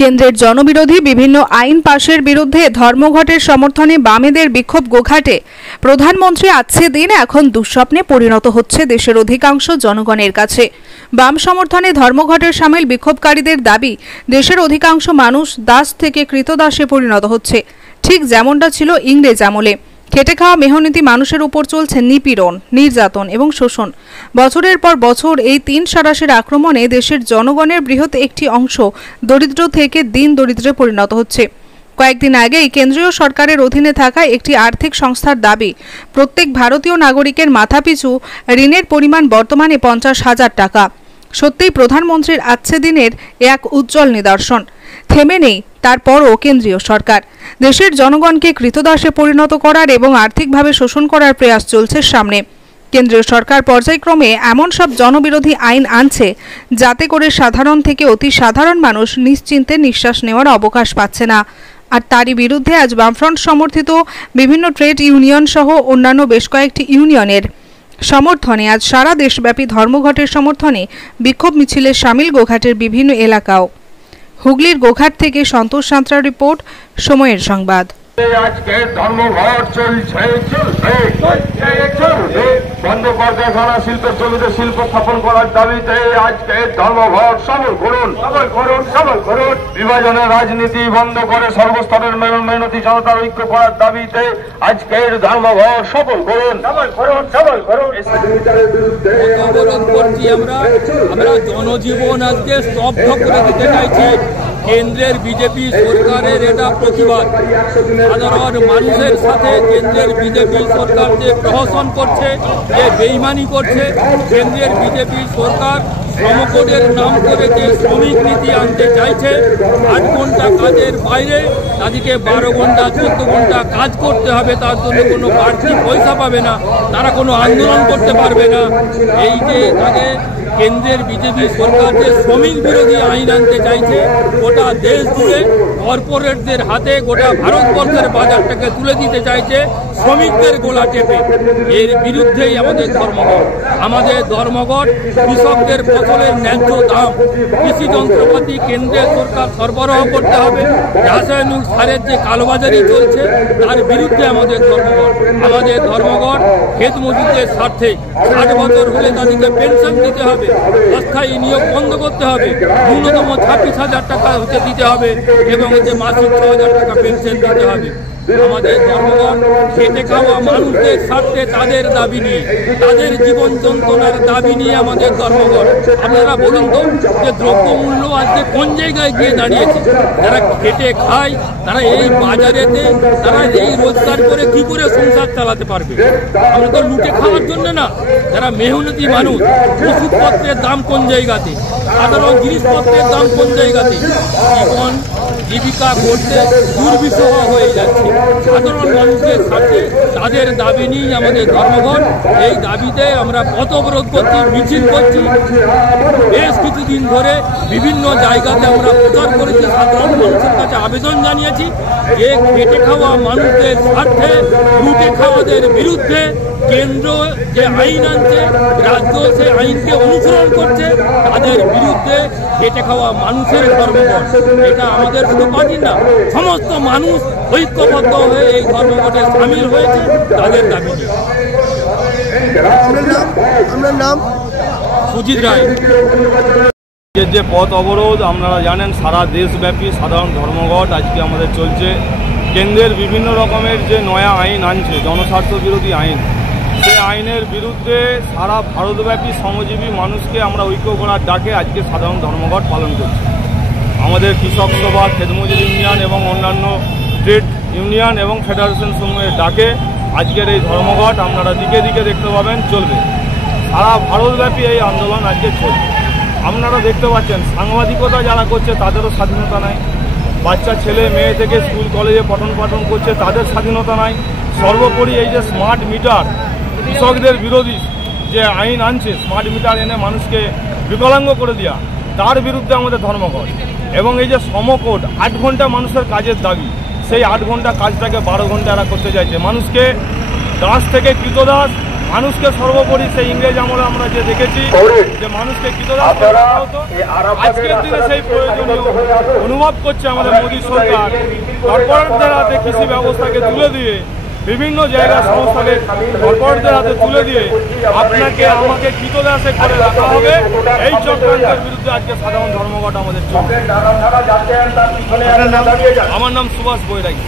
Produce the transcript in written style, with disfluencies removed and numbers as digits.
কেন্দ্রের জনবিরোধী বিভিন্ন আইন পাশের বিরুদ্ধে ধর্মঘটের সমর্থনে বামেদের বিক্ষোভ গোঘাটে। প্রধানমন্ত্রী আজকে দিন এখন দুঃস্বপ্নে পরিণত হচ্ছে দেশের অধিকাংশ জনগণের কাছে। বাম সমর্থনে ধর্মঘটের সামিল বিক্ষোভকারীদের দাবি, দেশের অধিকাংশ মানুষ দাস থেকে কৃতদাসে পরিণত হচ্ছে, ঠিক যেমনটা ছিল ইংরেজ আমলে। খেটে খাওয়া মেহনতি মানুষের উপর চলছে নিপীড়ন, নির্যাতন এবং শোষণ। বছরের পর বছর এই তিন সারাসের আক্রমণে দেশের জনগণের বৃহৎ একটি অংশ দরিদ্র থেকে দিন দরিদ্রে পরিণত হচ্ছে। কয়েকদিন আগেই কেন্দ্রীয় সরকারের অধীনে থাকা একটি আর্থিক সংস্থার দাবি, প্রত্যেক ভারতীয় নাগরিকের মাথাপিছু ঋণের পরিমাণ বর্তমানে 50,000 টাকা। সত্যিই প্রধানমন্ত্রীর আজকে দিনের এক উজ্জ্বল নিদর্শন। থেমে নেই তারপরও কেন্দ্রীয় সরকার। দেশের জনগণকে কৃতদাসে পরিণত করার এবং আর্থিকভাবে শোষণ করার প্রয়াস চলছে সামনে। কেন্দ্রীয় সরকার পর্যায়ক্রমে এমন সব জনবিরোধী আইন আনছে যাতে করে সাধারণ থেকে অতি সাধারণ মানুষ নিশ্চিন্তে নিঃশ্বাস নেওয়ার অবকাশ পাচ্ছে না। আর তারই বিরুদ্ধে আজ বামফ্রন্ট সমর্থিত বিভিন্ন ট্রেড ইউনিয়ন সহ অন্যান্য বেশ কয়েকটি ইউনিয়নের সমর্থনে আজ সারা দেশব্যাপী ধর্মঘটের সমর্থনে বিক্ষোভ মিছিলে সামিল গোঘাটের বিভিন্ন এলাকাও। হুগলির গোঘাট থেকে সন্তোষ সাঁতরার রিপোর্ট, সময়ের সংবাদ। আজকে ধর্মঘট চলছে, বন্ধ করতে খানা শিল্পের জমিতে শিল্প স্থাপন করার দাবিতে আজকে ধর্মঘট সফল করুন, সফল করুন, সফল করুন। বিভাজনের রাজনীতি বন্ধ করে সর্বস্তরের মেহনতি জনতার ঐক্য করার দাবিতে আজকের ধর্মঘট সফল করুন, সফল করুন, সফল করুন। অবরোধ করছি আমরা জনজীবন আজকে স্তব্ধ করে দিতে চাইছি। কেন্দ্রের বিজেপি সরকারের এটা প্রতিবাদ। সাধারণ মানুষের সাথে কেন্দ্রের বিজেপি সরকার যে প্রহসন করছে, যে বেইমানি করছে, কেন্দ্রের বিজেপি সরকার শ্রমকোডের নাম করে যে শ্রমিক নীতি আনতে চাইছে, 8 ঘন্টা কাজের বাইরে তাদেরকে 12 ঘন্টা 14 ঘন্টা কাজ করতে হবে, তার জন্য কোনো বাড়তি পয়সা পাবে না, তারা কোনো আন্দোলন করতে পারবে না। এই যে তাদের কেন্দ্রের বিজেপি সরকার যে শ্রমিক বিরোধী আইন আনতে চাইছে, গোটা দেশ জুড়ে কর্পোরেটদের হাতে গোটা ভারতবর্ষের বাজারটাকে তুলে দিতে চাইছে শ্রমিকদের গোলা টেপে। এর বিরুদ্ধেই আমাদের ধর্মঘট। আমাদের ধর্মঘট কৃষকদের ফসলের ন্যায্য দাম, কৃষি যন্ত্রপাতি কেন্দ্রের সরকার সরবরাহ করতে হবে, রাসায়নিক সারের যে কালোবাজারি চলছে তার বিরুদ্ধে আমাদের ধর্মঘট। আমাদের ধর্মঘট ক্ষেত মজুরদের স্বার্থে। 60 বছর হলে তাদেরকে পেনশন দিতে হবে, অস্থায়ী নিয়োগ বন্ধ করতে হবে, ন্যূনতম 26,000 টাকা দিতে হবে এবং মাসিক 6,000 টাকা পেনশন দিতে হবে। আমাদের ধর্মঘট খেটে খাওয়া মানুষদের স্বার্থে, তাদের দাবি নিয়ে, তাদের জীবন যন্ত্রণার দাবি নিয়ে আমাদের ধর্মঘট। আপনারা বলুন তো যে দ্রব্যমূল্য আজকে কোন জায়গায় গিয়ে দাঁড়িয়েছে? যারা খেটে খায় তারা এই বাজারেতে তারা এই রোজগার করে কি করে সংসার চালাতে পারবে? আমরা তো লুটে খাওয়ার জন্য না। যারা মেহনতি মানুষ, ওষুধপত্রের দাম কোন জায়গাতে, সাধারণ জিনিসপত্রের দাম কোন জায়গাতে, জীবন জীবিকা করতে দুর্বিষহ হয়ে যাচ্ছে। সাধারণ মানুষের সাথে তাদের দাবি নিয়ে আমাদের ধর্মঘট। এই দাবিতে আমরা পথ অবরোধ করছি, মিছিল করছি। বেশ কিছুদিন ধরে বিভিন্ন জায়গাতে আমরা প্রচার করেছি, সাধারণ মানুষের কাছে আবেদন জানিয়েছি যে খেটে খাওয়া মানুষদের স্বার্থে, লুটে খাওয়াদের বিরুদ্ধে কেন্দ্র যে আইন আনছে, রাজ্য সে আইনকে অনুসরণ করছে, তাদের বিরুদ্ধে খেটে খাওয়া মানুষের ধর্মঘট। এটা আমাদের শুধু পার্টি না, সমস্ত মানুষ ঐক্যবদ্ধ হয়ে এই ধর্মঘটে সামিল হয়েছে তাদের দাবি নিয়ে। আপনার নাম? সুজিত রায়। যে পথ অবরোধ আপনারা জানেন, সারা দেশব্যাপী সাধারণ ধর্মঘট আজকে আমাদের চলছে। কেন্দ্রের বিভিন্ন রকমের যে নয়া আইন আনছে, জনস্বার্থ বিরোধী আইন, সে আইনের বিরুদ্ধে সারা ভারতব্যাপী শ্রমজীবী মানুষকে আমরা ঐক্য করার ডাকে আজকে সাধারণ ধর্মঘট পালন করছি। আমাদের কৃষক সভা, খেতমজুর ইউনিয়ন এবং অন্যান্য ট্রেড ইউনিয়ন এবং ফেডারেশন সমূহের ডাকে আজকের এই ধর্মঘট আপনারা দিকে দিকে দেখতে পাবেন চলবে। সারা ভারতব্যাপী এই আন্দোলন আজকে চলবে। আপনারা দেখতে পাচ্ছেন সাংবাদিকতা যারা করছে তাদেরও স্বাধীনতা নাই, বাচ্চা ছেলে মেয়ে থেকে স্কুল কলেজে পঠন পাঠন করছে তাদের স্বাধীনতা নাই। সর্বোপরি এই যে স্মার্ট মিটার, কৃষকদের বিরোধী যে আইন আনছে, স্মার্ট মিটার এনে মানুষকে বিকলাঙ্গ করে দেওয়া, তার বিরুদ্ধে আমাদের ধর্মঘট। এবং এই যে শ্রমকোড, 8 ঘন্টা মানুষের কাজের দাবি, সেই 8 ঘন্টা কাজটাকে 12 ঘন্টা এরা করতে চাইছে। মানুষকে দাস থেকে কৃতদাস, মানুষকে সর্বোপরি সেই ইংরেজ আমলে আমরা যে দেখেছি যে মানুষকে কৃতদাস করে রাখা হতো, আজকের দিনে সেই প্রয়োজনীয় অনুভব করছে আমাদের মোদী সরকার কর্পোরেটদের হাতে কৃষি ব্যবস্থাকে তুলে দিয়ে, বিভিন্ন জায়গায় সংস্থাকে কর্পোরেটদের হাতে তুলে দিয়ে আপনাকে আমাকে কৃতদাসে করে রাখা হবে। এই চক্রান্তের বিরুদ্ধে আজকে সাধারণ ধর্মঘট আমাদের চলছে। আমার নাম সুভাষ বৈরাগী।